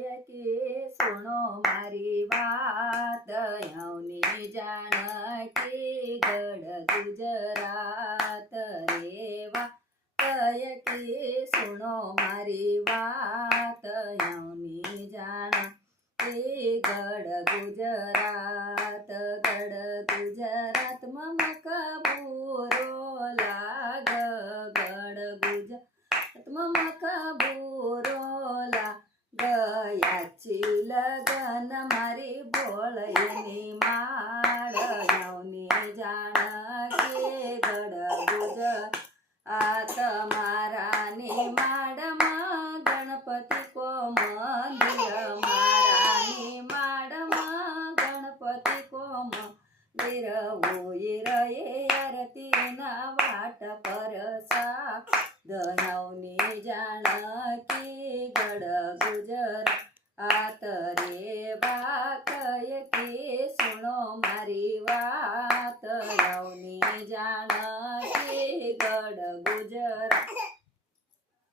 કય કે સુણો મારી વાત યવની જાનકી ગઢ ગુજરાત રેવા કય કે સુણો મારી વાત યવની જાનકી ગઢ ગુજરાતમાં મકબૂરો લાગ ગઢ ગુજરાતમાં મકબૂરો ગયા છી લગન મારી ભોળીની માળ યવની જાનકી ગઢ ગુજરાત મારાની માળમાં ગણપતિ કો મંદિર મારાની માળમાં ગણપતિ કો મંદિર ઓય રહે આરતીના વાટ પર સા યવની જાનકી ગઢ ગુજરાત રેવા કય કે સુણો મારી વાત